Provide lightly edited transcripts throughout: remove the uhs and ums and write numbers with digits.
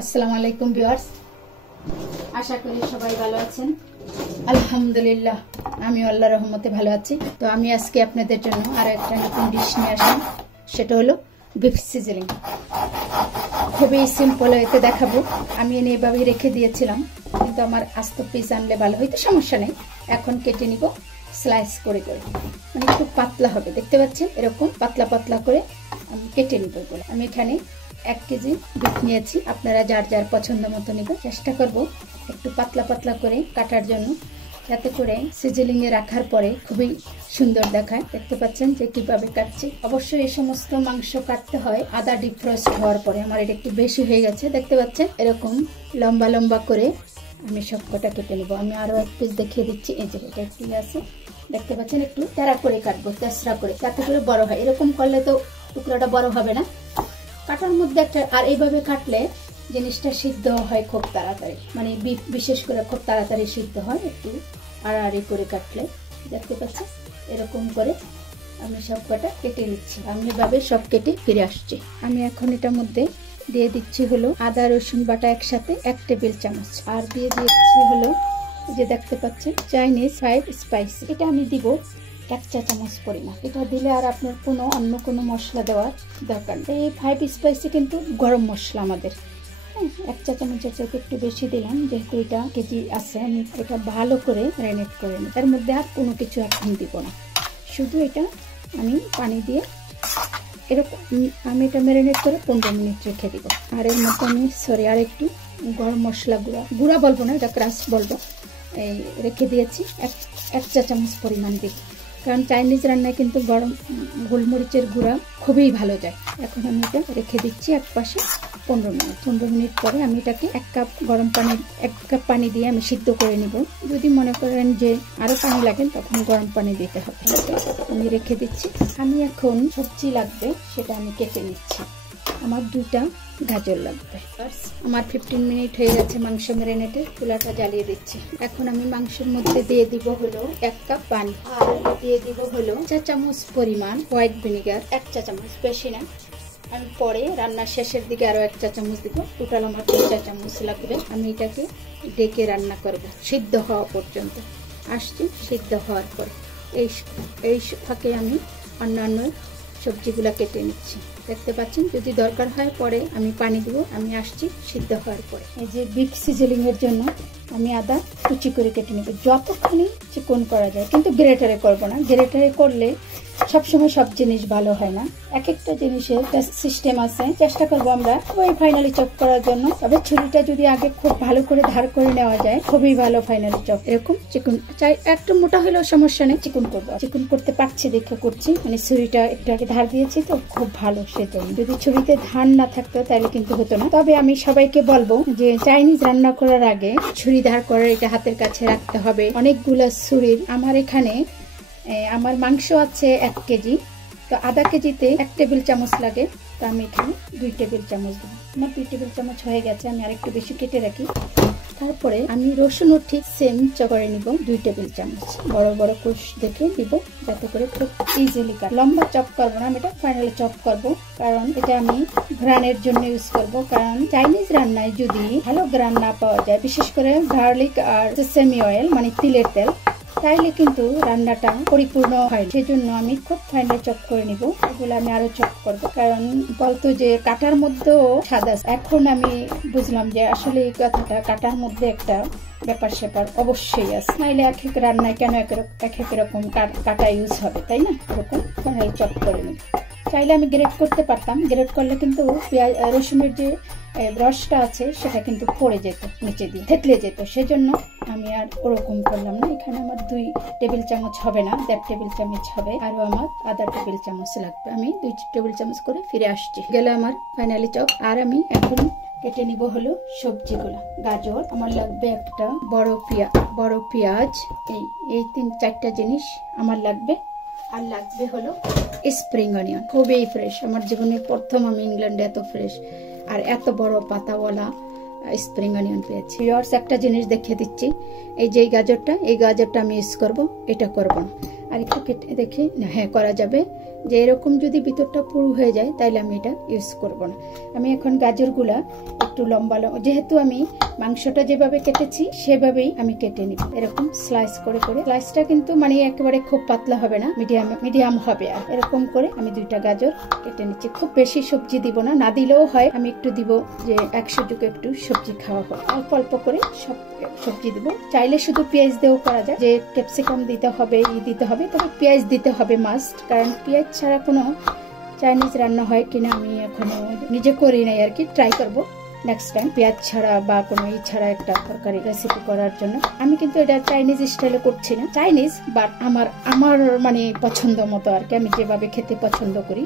আসসালামু আলাইকুম ভিউয়ার্স, আশা করি সবাই ভালো আছেন। আলহামদুলিল্লাহ আমি আল্লাহর রহমতে ভালো আছি। তো আমি আজকে আপনাদের জন্য আর একটা নতুন ডিশ নিয়ে আসলাম, সেটা হলো বিফ সিজলিং। খুবই সিম্পল হইতে দেখাবো। আমি এভাবে রেখে দিয়েছিলাম, কিন্তু আমার আস্ত পিস আনলে ভালো হইতো, সমস্যা নেই। এখন কেটে নিব স্লাইস করে করে, মানে একটু পাতলা হবে, দেখতে পাচ্ছেন এরকম পাতলা পাতলা করে আমি কেটে নিব এগুলো। আমি এখানে 1 কেজি বিফ নিয়েছি, আপনারা যার যার পছন্দ মতো নেবেন। চেষ্টা করব একটু পাতলা পাতলা করে কাটার জন্য, যাতে করে সিজলিং এ রাখার পরে খুবই সুন্দর দেখায়। দেখতে পাচ্ছেন যে কিভাবে কাটছি। অবশ্যই এই সমস্ত মাংস কাটতে হয় আদা ডিফ্রস্ট হওয়ার পরে। আমার এটা একটু বেশি হয়ে গেছে, দেখতে পাচ্ছেন এরকম লম্বা লম্বা করে আমি সব কটা কেটে নেবো। আমি আরো 1 পিস দেখিয়ে দিচ্ছি। এই যে এটা একটু আছে, দেখতে পাচ্ছেন একটু তেরা করে কাটবো, তেসরা করে, যাতে করে বড় হয়। এরকম করলে তো টুকরাটা বড় হবে না। কাটার মধ্যে একটা, আর এইভাবে কাটলে জিনিসটা সিদ্ধ হয় খুব তাড়াতাড়ি, মানে বিফ বিশেষ করে খুব তাড়াতাড়ি সিদ্ধ হয় একটু আড়াআড়ি করে কাটলে। দেখতে পাচ্ছেন এরকম করে আমি সব কটা কেটে নিচ্ছি। আমি এভাবে সব কেটে ফিরে আসছি। আমি এখন এটার মধ্যে দিয়ে দিচ্ছি হলো আদা রসুন বাটা একসাথে 1 টেবিল চামচ, আর দিয়ে দিচ্ছি হলো যে দেখতে পাচ্ছেন চাইনিজ 5 স্পাইসি। এটা আমি দিব 1 চা চামচ পরিমাণ। এটা দিলে আর আপনার অন্য কোনো মশলা দেওয়ার দরকার নেই। এই 5 স্পাইসি কিন্তু গরম মশলা আমাদের। 1 চা চামচের চাইতে একটু বেশি দিলাম, যেহেতু এটা কেজি আছে। আমি এটা ভালো করে ম্যারিনেট করে নিই। এর মধ্যে আর কোনো কিছু এখন দিব না, শুধু এটা আমি পানি দিয়ে এরকম আমি এটা ম্যারিনেট করে 15 মিনিট রেখে দিব। আর এর মধ্যে আমি আর একটু গরম মশলা গুঁড়া বলবো না, এটা ক্রাশ বলবো, এই রেখে দিয়েছি 1 চা চামচ পরিমাণ দিই। কারণ চাইনিজ রান্নায় কিন্তু গরম গোলমরিচের গুঁড়া খুবই ভালো যায়। এখন আমি এটা রেখে দিচ্ছি এক পাশে 15 মিনিট পরে আমি এটাকে 1 কাপ পানি দিয়ে আমি সিদ্ধ করে নিব। যদি মনে করেন যে আরো পানি লাগে তখন গরম পানি দিতে হবে। আমি রেখে দিচ্ছি। আমি এখন সবজি লাগবে সেটা আমি কেটে নিচ্ছি। আমার 2টা গাজর লাগবে। আমার 15 মিনিট হয়ে গেছে মাংস ম্যারিনেটে। চুলাটা জ্বালিয়ে দিচ্ছি। এখন আমি মাংসের মধ্যে দিয়ে দিব হলো 1 কাপ পানি, আর দিয়ে দিব হলো 1 চা চামচ পরিমাণ হোয়াইট ভিনেগার। 1 চা চামচ, বেশি না। আমি পরে রান্নার শেষের দিকে আরো 1 চা চামচ দিব। টোটাল আমার 3 চা চামচ লাগবে। আমি এটাকে ডেকে রান্না করব সিদ্ধ হওয়া পর্যন্ত। আসছি সিদ্ধ হওয়ার পর। এই ফাঁকে আমি অন্যান্য সবজিগুলা কেটে নিচ্ছি। দেখতে পাচ্ছেন, যদি দরকার হয় পরে আমি পানি দিব। আমি আসছি সিদ্ধ হওয়ার পরে। এই যে বিফ সিজলিং এর জন্য আমি আদা কুচি করে কেটে নেব, যতখানি চিকন করা যায়, কিন্তু গ্রেটারে করব না। গ্রেটারে করলে সবসময় সব জিনিস ভালো হয় না। এক একটা জিনিসের সিস্টেম আছে। চেষ্টা করবো আমরা ওই ফাইনালি চপ করার জন্য। তবে ছুরিটা যদি আগে খুব ভালো করে ধার করে নেওয়া যায়, খুবই ভালো ফাইনালি চপ। এরকম চিকন চাই, একটু মোটা হলেও সমস্যা নেই, চিকন করবো। চিকন করতে পারছি দেখে করছি, মানে ছুরিটা একটু আগে ধার দিয়েছি তো খুব ভালো সেজন্য। যদি ছুরিতে ধার না থাকতো তাহলে কিন্তু হতো না। তবে আমি সবাইকে বলবো যে চাইনিজ রান্না করার আগে ছুরি ধার করার এটা হাতের কাছে রাখতে হবে। অনেকগুলো ছুরির, আমার এখানে আমার মাংস আছে 1 কেজি, তো আধা কেজিতে 1 টেবিল চামচ লাগে। তো আমি এখানে 2 টেবিল চামচ দেবো। আমার 2 টেবিল চামচ হয়ে গেছে। আমি আরেকটু বেশি কেটে রাখি। তারপরে আমি রসুনও ঠিক সেম করে নিব, 2 টেবিল চামচ। বড় বড় কোষ দেখে দিব, যাতে করে খুব ইজিলি লম্বা চপ করবো না। আমি এটা ফাইনালি চপ করবো, কারণ এটা আমি ঘ্রাণের জন্য ইউজ করব। কারণ চাইনিজ রান্নায় যদি ভালো ঘ্রাণ না পাওয়া যায়, বিশেষ করে গার্লিক আর সেসেমি অয়েল, মানে তিলের তেল, তাইলে কিন্তু রান্নাটা পরিপূর্ণ হয়। সেজন্য আমি খুব ফাইনাল চপ করে নিব। এগুলো আমি আরো চপ করব, কারণ বলতো যে কাটার মধ্যেও স্বাদ আছে। এখন আমি বুঝলাম যে আসলে এই কথাটা, কাটার মধ্যে একটা ব্যাপার স্যাপার অবশ্যই আছে। নাইলে এক এক রান্নায় কেন এক এক রকম কাটা ইউজ হবে, তাই না? এরকম ফাইনাল চপ করে নিব। চাইলে আমি গ্রেট করতে পারতাম, গ্রেট করলে কিন্তু রসুনের যে রসটা আছে সেটা কিন্তু পড়ে যেত, নিচে দিয়ে থেতলে যেত। সেজন্য আমি আর ওরকম করলাম না। এখানে আমার 2 টেবিল চামচ হবে না, 1.5 টেবিল চামচ হবে। আরো আমার আধা টেবিল চামচ লাগবে। আমি 2 টেবিল চামচ করে ফিরে আসছি। গেলে আমার ফাইনালি চপ। আর আমি এখন কেটে নিব হলো সবজিগুলো। গাজর আমার লাগবে, একটা বড় পেঁয়াজ, এই 3-4টা জিনিস আমার লাগবে। আর লাগবে হলো স্প্রিং অনিয়ন, খুবই ফ্রেশ। আমার জীবনে প্রথম আমি ইংল্যান্ডে এত ফ্রেশ আর এত বড় পাতাওয়ালা স্প্রিং অনিয়ন পেয়েছি। একটা জিনিস দেখিয়ে দিচ্ছি। এই যে গাজরটা, এই গাজরটা আমি ইউজ করব, এটা করব না। আর একটু কেটে দেখি, হ্যাঁ করা যাবে। যে এরকম যদি ভিতরটা পুরু হয়ে যায় তাহলে আমি এটা ইউজ করব না। আমি এখন গাজরগুলা একটু লম্বা লম্বা, যেহেতু আমি মাংসটা যেভাবে কেটেছি সেভাবেই আমি কেটে নিব, এরকম স্লাইস করে করে। স্লাইসটা কিন্তু মানে একেবারে খুব পাতলা হবে না, মিডিয়াম হবে। আর এরকম করে আমি 2টা গাজর কেটে নিচ্ছি। খুব বেশি সবজি দিব না, না দিলেও হয়, আমি একটু দিব যে একশো টুকু একটু সবজি খাওয়া হয়, অল্প অল্প করে সব সবজি দিব। চাইলে শুধু পেঁয়াজ দিয়েও করা যায়, যে ক্যাপসিকাম দিতে হবে, দিতে হবে, তবে পেঁয়াজ দিতে হবে মাস্ট, কারণ পেঁয়াজ ছাড়া কোনো চাইনিজ রান্না হয় কিনা আমি এখনো নিজে করি নাই আর কি, ট্রাই করব নেক্সট টাইম পেঁয়াজ ছাড়া বা কোনো ছাড়া একটা তরকারি রেসিপি করার জন্য। আমি কিন্তু এটা চাইনিজ স্টাইলে করছি না, চাইনিজ বাট আমার মানে পছন্দ মতো আর কি, আমি যেভাবে খেতে পছন্দ করি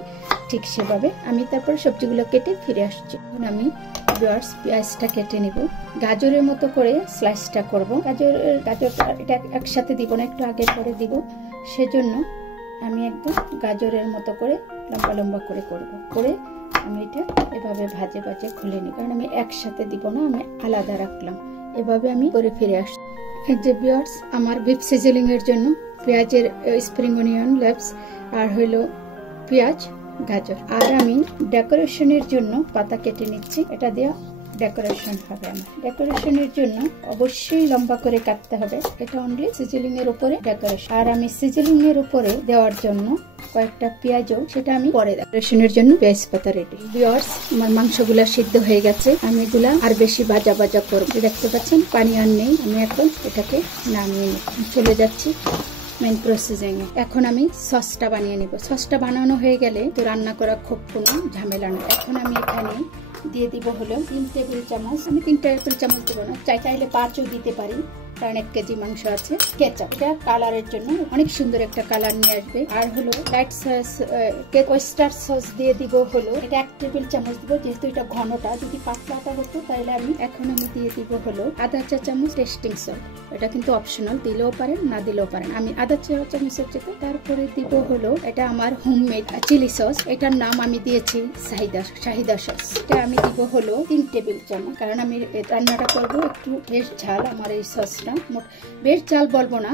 ঠিক সেভাবে। আমি তারপর সবজিগুলো কেটে ফিরে আসছি। এখন আমি পেঁয়াজটা কেটে নিব, গাজরের মতো করে স্লাইসটা করব। গাজরটা এটা একসাথে দিব না, একটু আগে পরে দিব, সেজন্য আমি একদম গাজরের মতো করে লম্বা লম্বা করে করব। করে আমি এটা এভাবে ভাজে ভাজে খুলে নিই, কারণ আমি একসাথে দিব না, আমি আলাদা রাখলাম। এভাবে আমি করে ফিরে আসছি। এই যে ভিউয়ার্স, আমার বিফ সিজলিং এর জন্য পেঁয়াজের স্প্রিং অনিয়ন লেভস আর হইলো পেঁয়াজ গাজর, আর আমি ডেকোরেশনের জন্য পাতা কেটে নিচ্ছি। এটা দিয়ে ডেকোরেশন হবে আমার। ডেকোরেশনের জন্য অবশ্যই লম্বা করে কাটতে হবে, এটা অনলি সিজলিং এর উপরে ডেকোরেশন। আর আমি সিজলিং এর উপরে দেওয়ার জন্য কয়েকটা পেঁয়াজও, সেটা আমি পরে ডেকোরেশনের জন্য পেঁয়াজ পাতা রেডি। ভিউয়ার্স, আমার মাংসগুলা সিদ্ধ হয়ে গেছে, আমি এগুলা আর বেশি ভাজা ভাজা করব। দেখতে পাচ্ছেন পানি আর নেই, আমি এখন এটাকে নামিয়ে নিই। চলে যাচ্ছি মেন প্রসেসিং এ। এখন আমি সসটা বানিয়ে নিব। সসটা বানানো হয়ে গেলে তো রান্না করা খুব কোনো ঝামেলা না। এখন আমি এখানে দিয়ে দিব হলো 3 টেবিল চামচ, আমি 3 টেবিল চামচ দেবো না, চাইলে 5ও দিতে পারি, কারণ 1 কেজি মাংস আছে। কেচাপ, এটা কালারের জন্য অনেক সুন্দর একটা কালার নিয়ে আসবে। আর হলো লাইট সস, ওয়েস্টার সস দিয়ে দিব হলো, এটা 1 টেবিল চামচ দিব, যেহেতু এটা ঘনটা, যদি পাতলাটা হতো তাহলে আমি দিয়ে দিব হলো আধা চা চামচ টেস্টিং সল্ট। এটা কিন্তু অপশনাল, দিলেও পারেন না দিলেও পারেন। আমি আধা চা চামচের চেয়ে তারপরে দিব হলো এটা আমার হোমমেড চিলি সস, এটার নাম আমি দিয়েছি শাহিদা সস। এটা আমি দিব হলো 3 টেবিল চামচ, কারণ আমি রান্নাটা করবো একটু বেশ ঝাল। আমার এই সসটা বেশ ঝাল বলবো না,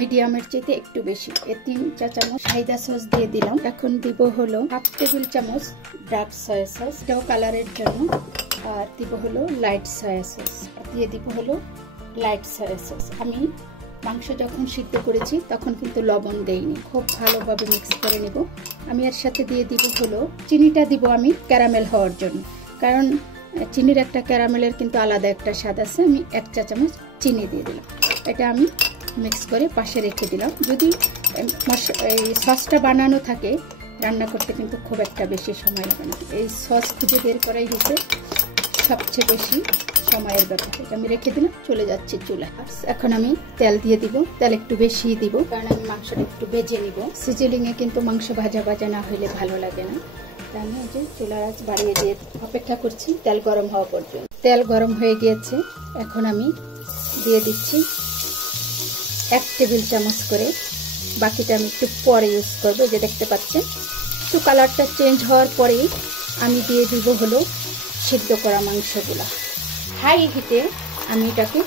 মিডিয়ামের চেয়ে একটু বেশি। 3 চা চামচ শাহিদা সস দিয়ে দিলাম। এখন দিব হলো 1/2 টেবিল চামচ ডার্ক সয়া সস, এটাও কালারের জন্য। আর দিব হলো লাইট সয়া সস, দিয়ে দিব হলো লাইট সয়া সস। আমি মাংস যখন সিদ্ধ করেছি তখন কিন্তু লবণ দেইনি, খুব ভালোভাবে মিক্স করে নেব। আমি এর সাথে দিয়ে দিব হলো চিনিটা, দিব আমি ক্যারামেল হওয়ার জন্য, কারণ চিনির একটা ক্যারামেলের কিন্তু আলাদা একটা স্বাদ আছে। আমি 1 চা চামচ চিনি দিয়ে দিলাম। এটা আমি মিক্স করে পাশে রেখে দিলাম। যদি এই সসটা বানানো থাকে রান্না করতে কিন্তু খুব একটা বেশি সময় লাগে না। এই সস খুঁজে বের করাই হচ্ছে সবচেয়ে বেশি সময়ের ব্যাপার। এটা আমি রেখে দিলাম, চলে যাচ্ছি চুলায়। এখন আমি তেল দিয়ে দিব, তেল একটু বেশি দিব, কারণ আমি মাংসটা একটু ভেজে নিব। সিজলিং এ কিন্তু মাংস ভাজা ভাজা না হলে ভালো লাগে না। আমি এই যে চুলার আঁচ বাড়িয়ে দিয়ে অপেক্ষা করছি তেল গরম হওয়া পর্যন্ত। তেল গরম হয়ে গিয়েছে, এখন আমি দিয়ে দিচ্ছি 1 টেবিল চামচ করে, বাকিটা আমি একটু পরে ইউজ করবো। যে দেখতে পাচ্ছেন একটু কালারটা চেঞ্জ হওয়ার পরেই আমি দিয়ে দিব হলো সিদ্ধ করা মাংসগুলা। হাই হিটে আমি এটাকে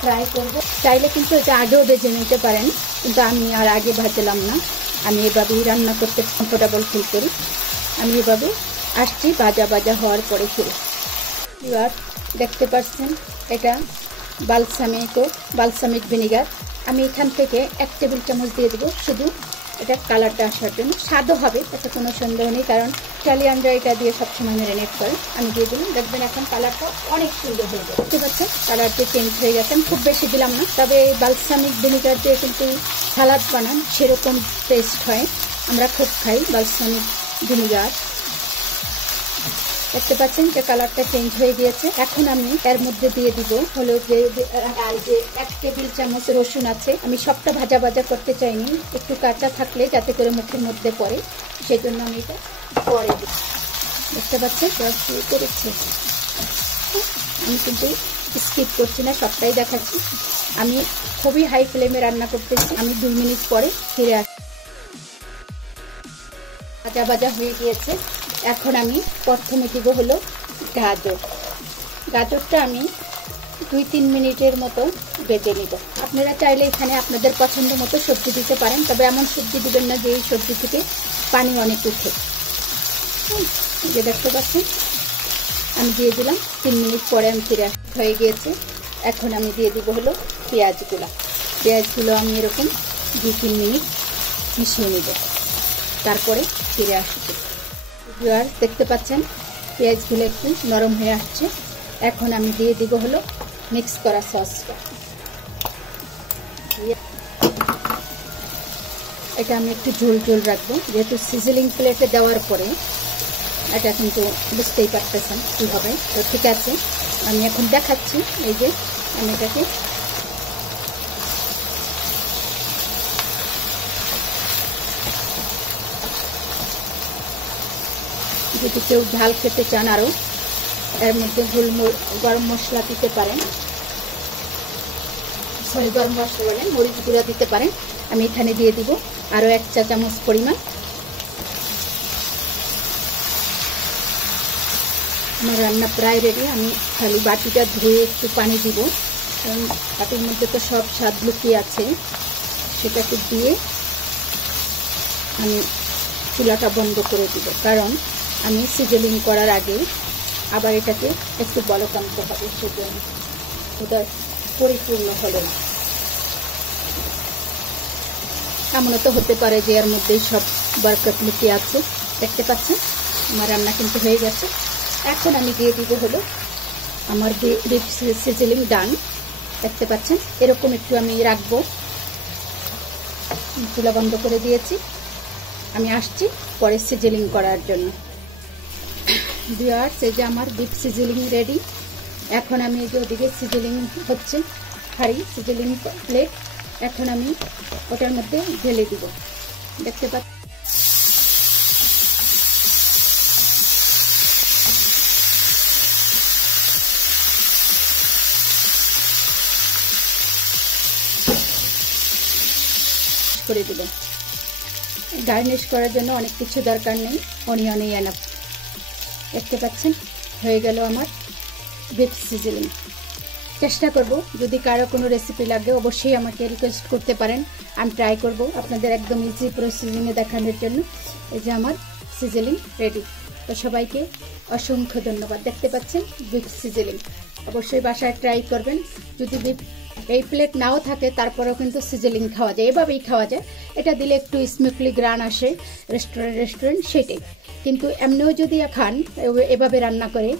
ফ্রাই করব। চাইলে কিন্তু এটা আগেও ভেজে নিতে পারেন, কিন্তু আমি আর আগে ভাজলাম না, আমি এভাবেই রান্না করতে কমফোর্টেবল ফিল করি। আমি এভাবে আসছি ভাজা ভাজা হওয়ার পরে ফিরে। এবার দেখতে পাচ্ছেন এটা বালসামিক ভিনিগার, আমি এখান থেকে 1 টেবিল চামচ দিয়ে দেবো, শুধু এটা কালারটা আসার জন্য। স্বাদও হবে, তাতে কোনো সন্দেহ নেই, কারণ ইটালিয়ানরা এটা দিয়ে সবসময় ম্যারিনেট করে। আমি দিয়ে দিলাম, দেখবেন এখন কালারটা অনেক সুন্দর হয়ে যাবে। দেখতে পাচ্ছেন কালারটা চেঞ্জ হয়ে গেছে। আমি খুব বেশি দিলাম না, তবে বালসামিক ভিনিগার দিয়ে কিন্তু সালাদ বানান সেরকম টেস্ট হয়, আমরা খুব খাই বালসামিক ভিনিগার। দেখতে পাচ্ছেন যে কালারটা চেঞ্জ হয়ে গিয়েছে। এখন আমি এর মধ্যে দিয়ে দিব হলো যে 1 টেবিল চামচ রসুন আছে। আমি সবটা ভাজা ভাজা করতে চাইনি, একটু কাঁচা থাকলে যাতে করে মুখের মধ্যে পড়ে, সেই জন্য আমি এটা পরে দিই। দেখতে পাচ্ছেন শুরু করেছি, আমি কিন্তু স্কিপ করছি না, সবটাই দেখাচ্ছি। আমি খুবই হাই ফ্লেমে রান্না করতেছি। আমি 2 মিনিট পরে ফিরে আসি। ভাজা ভাজা হয়ে গিয়েছে। এখন আমি প্রথমে দিব হলো গাজরটা আমি 2-3 মিনিটের মতো ভেজে নিব। আপনারা চাইলে এখানে আপনাদের পছন্দ মতো সবজি দিতে পারেন, তবে এমন সবজি দিবেন না যে এই সবজি থেকে পানি অনেক উঠে। যে দেখতে পাচ্ছেন আমি দিয়ে দিলাম, 3 মিনিট পরে আমি ফিরে হয়ে গিয়েছে। এখন আমি দিয়ে দিব হলো পেঁয়াজগুলো আমি এরকম 2-3 মিনিট মিশিয়ে নেব, তারপরে ফিরে আসছি। ভিউয়ার্স দেখতে পাচ্ছেন পেঁয়াজগুলো একটু নরম হয়ে আসছে। এখন আমি দিয়ে দিব হলো মিক্স করা সসটা। এটা আমি একটু ঝোল ঝোল রাখবো, যেহেতু সিজলিং প্লেটে দেওয়ার পরে এটা কিন্তু বুঝতেই পারতেছেন কী হবে। তো ঠিক আছে, আমি এখন দেখাচ্ছি। এই যে আমি এটাকে যদি কেউ ঝাল খেতে চান আরও, এর মধ্যে গরম মশলা দিতে পারেন, গরম মশলা বলে মরিচ গুঁড়া দিতে পারেন। আমি এখানে দিয়ে দিব আরও 1 চা চামচ পরিমাণ। আমার রান্না প্রায় রেডি। আমি খালি বাটিটা ধুয়ে একটু পানি দিব, কারণ বাটির মধ্যে তো সব স্বাদ লুকিয়ে আছে। সেটাকে দিয়ে আমি চুলাটা বন্ধ করে দিব, কারণ আমি সিজলিং করার আগে আবার এটাকে একটু বলক আনতে হবে, সেজন্য ওটা পরিপূর্ণ হলো না। এমনও তো হতে পারে যে এর মধ্যেই সব বরকত লুকিয়ে আছে। দেখতে পাচ্ছেন আমার রান্না কিন্তু হয়ে গেছে। এখন আমি দিয়ে দিব হলো আমার বিফ সিজলিং ডান। দেখতে পাচ্ছেন এরকম একটু আমি রাখবো। চুলা বন্ধ করে দিয়েছি, আমি আসছি পরে সিজলিং করার জন্য। ভিউয়ার্স এই যে আমার বিফ সিজলিং রেডি। এখন আমি এই যে ওদিকে সিজলিং হচ্ছে হাঁড়ি, সিজলিং প্লেট, এখন আমি ওটার মধ্যে ঢেলে দিব। দেখতে পাচ্ছি করে দিবেন। গার্নিশ করার জন্য অনেক কিছু দরকার নেই, অনিয়নই এনাফ। দেখতে পাচ্ছেন হয়ে গেল আমার বিফ সিজলিং। চেষ্টা করব যদি কারো কোনো রেসিপি লাগে অবশ্যই আমাকে রিকোয়েস্ট করতে পারেন, আমি ট্রাই করব আপনাদের একদম ইজি প্রসেসিংয়ে দেখানোর জন্য। এই যে আমার সিজলিং রেডি। তো সবাইকে অসংখ্য ধন্যবাদ। দেখতে পাচ্ছেন বিফ সিজলিং, অবশ্যই বাসায় ট্রাই করবেন। যদি বিফ এই প্লেট নাও থাকে তারপরেও কিন্তু সিজলিং খাওয়া যায়, এভাবেই খাওয়া যায়। এটা দিলে একটু স্মোকলি গ্রান আসে রেস্টুরেন্ট সেটাই, কিন্তু এমনিও যদি খান এভাবে রান্না করে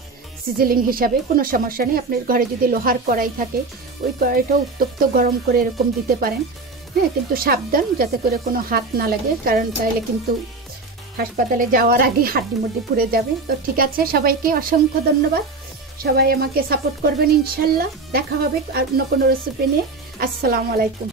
সিজলিং হিসাবে কোনো সমস্যা নেই। আপনার ঘরে যদি লোহার কড়াই থাকে ওই কড়াইটাও উত্তপ্ত গরম করে এরকম দিতে পারেন। হ্যাঁ, কিন্তু সাবধান যাতে করে কোনো হাত না লাগে, কারণ তাইলে কিন্তু হাসপাতালে যাওয়ার আগে হাড্ডি মুড্ডি পুড়ে যাবে। তো ঠিক আছে, সবাইকে অসংখ্য ধন্যবাদ। সবাই আমাকে সাপোর্ট করবেন ইনশাল্লাহ। দেখা হবে অন্য কোনো রেসিপি নিয়ে। আসসালামু আলাইকুম।